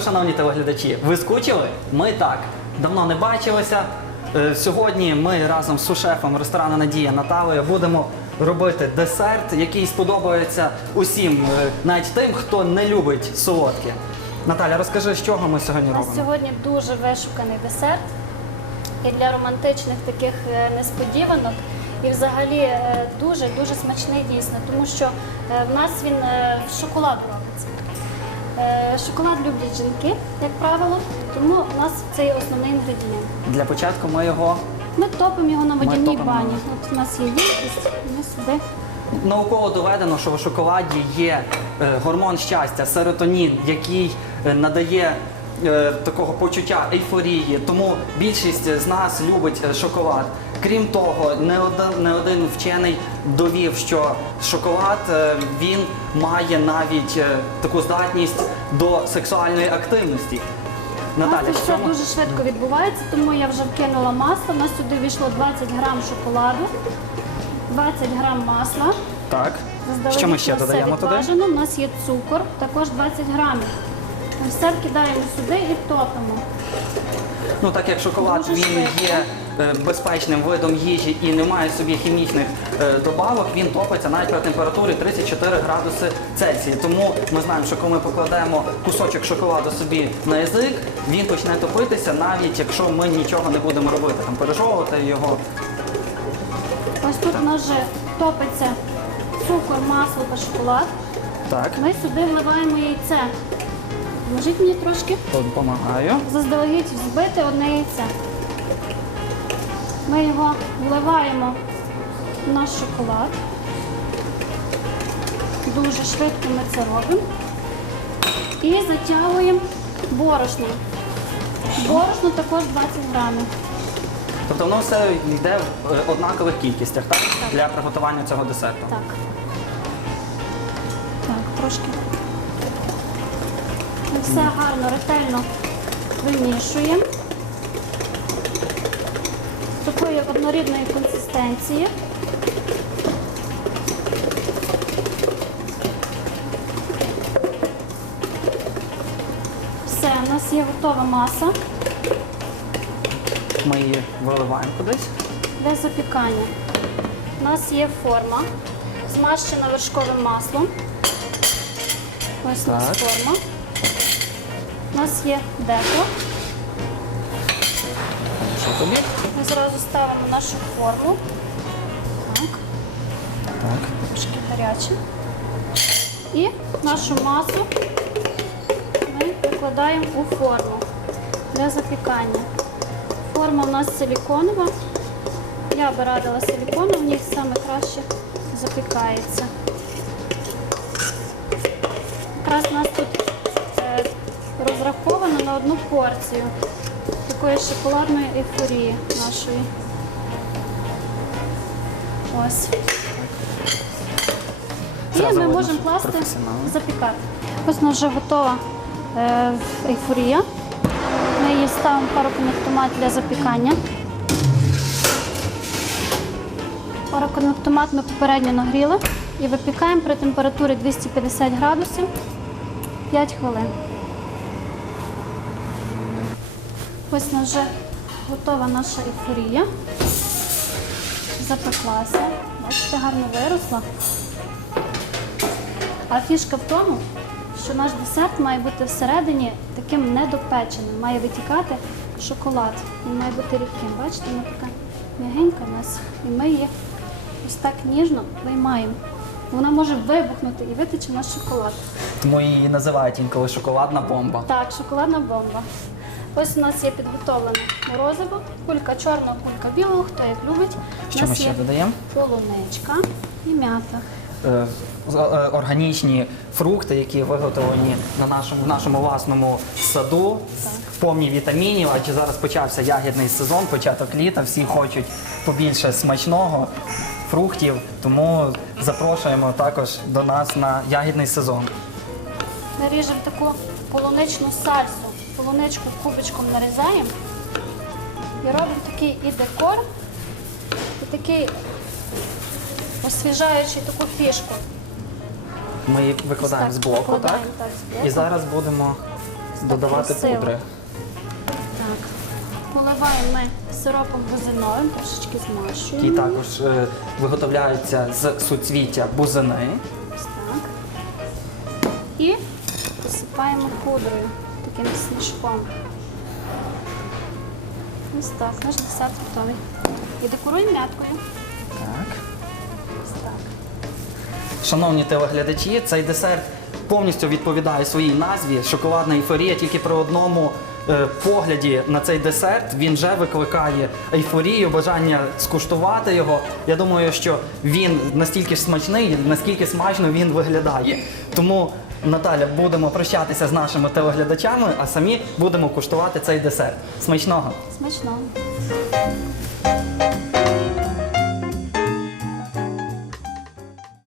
ранку, шановні телеглядачі. Ви скучили? Ми так. Давно не бачилися. Е, Сьогодні ми разом з сушефом ресторану Надія Наталею будемо робити десерт, який сподобається усім, е, навіть тим, хто не любить солодке. Наталя, розкажи, з чого ми сьогодні У нас робимо? сьогодні дуже вишуканий десерт. І для романтичних таких е, несподіванок. І взагалі дуже дуже смачний дійсно, тому що в нас він з шоколаду робиться. Е, Шоколад люблять жінки, як правило, тому у нас це є основний інгредієнт. Для початку ми його Ми топимо його на водяній топимо. бані. От у нас є ємкість, ми сюди Науково доведено, що в шоколаді є е, гормон щастя, серотонін, який е, надає такого почуття ейфорії. Тому більшість з нас любить е, шоколад. Крім того, не один, не один вчений довів, що шоколад е, він має навіть е, таку здатність до сексуальної активності. Наталя, це все дуже швидко відбувається, тому я вже вкинула масло. У нас сюди війшло 20 грам шоколаду, 20 грам масла. Так. Що ми ще додаємо туди? У нас є цукор, також 20 грамів. Все вкидаємо сюди і топимо. Ну так як шоколад Дуже він швидко. є е, безпечним видом їжі і не має в собі хімічних е, добавок, він топиться навіть при температурі 34 градуси Цельсія. Тому ми знаємо, що коли ми покладемо кусочок шоколаду собі на язик, він почне топитися, навіть якщо ми нічого не будемо робити, там пережовувати його. Ось тут у нас вже топиться цукор, масло та шоколад. Так, Ми сюди вливаємо яйце. Поможіть мені трошки. допомагаю. Заздалегідь взбити одне яйце. Ми його вливаємо в наш шоколад. Дуже швидко ми це робимо. І затягуємо борошно. Борошно також 20 грамів. Тобто воно все йде в е, однакових кількостях, так? Для приготування цього десерту. Так. Так, трошки. Ми все гарно, ретельно вимішуємо. Такої однорідної консистенції. Все, у нас є готова маса Ми її виливаємо кудись. для запікання. У нас є форма, змащена вершковим маслом. Ось у нас форма. У нас є деко. Що тобі? Ми зразу ставимо нашу форму. Так, Так. трошки гаряче. І нашу масу ми викладаємо у форму для запікання. Форма у нас силіконова. Я би радила силікону, в ній саме краще запікається. Якраз у нас тут на одну порцію такої шоколадної ейфорії нашої. Ось. І ми можемо класти, запікати. Ось нас вже готова е, ейфорія. Ми її ставимо в пароконектомат для запікання. Пароконектомат ми попередньо нагріли і випікаємо при температурі 250 градусів 5 хвилин. Ось вже готова наша ейфорія. Запеклася. Бачите, гарно виросла. А фішка в тому, що наш десерт має бути всередині таким недопеченим, має витікати шоколад. Він має бути рідким. Бачите, вона така м'ягенька в нас. І ми її ось так ніжно виймаємо. Вона може вибухнути і витече наш шоколад. Тому її називають інколи шоколадна бомба. Так, шоколадна бомба. Ось у нас є підготовлене морозиво, кулька чорного, кулька білого, хто як любить. Що ми ще додаємо? полуничка і м'ята. Е, е, Органічні фрукти, які виготовлені на нашому, в нашому власному саду, повні вітамінів, адже зараз почався ягідний сезон, початок літа, всі хочуть побільше смачного, фруктів, тому запрошуємо також до нас на ягідний сезон. Ми ріжемо таку полуничну сальсу. Полуничку кубочком нарізаємо і робимо такий і декор, і такий освіжаючий таку фішку. Ми її викладаємо Ось з так, блоку, так? викладаємо, так, з блоку. І зараз будемо додавати красиво. пудри. Так. Поливаємо ми сиропом бузиновим, трошечки змащуємо. Які також е, виготовляються з суцвіття бузини. Ось так. І посипаємо пудрою, таким сніжком. Ось так, наш десерт готовий. І декоруємо мяткою. Так. Ось так. Шановні телеглядачі, цей десерт повністю відповідає своїй назві шоколадна ейфорія. Тільки при одному е, погляді на цей десерт він вже викликає ейфорію, бажання скуштувати його. Я думаю, що він настільки ж смачний, наскільки смачно він виглядає. Тому, Наталя, будемо прощатися з нашими телеглядачами, а самі будемо куштувати цей десерт. Смачного! Смачного.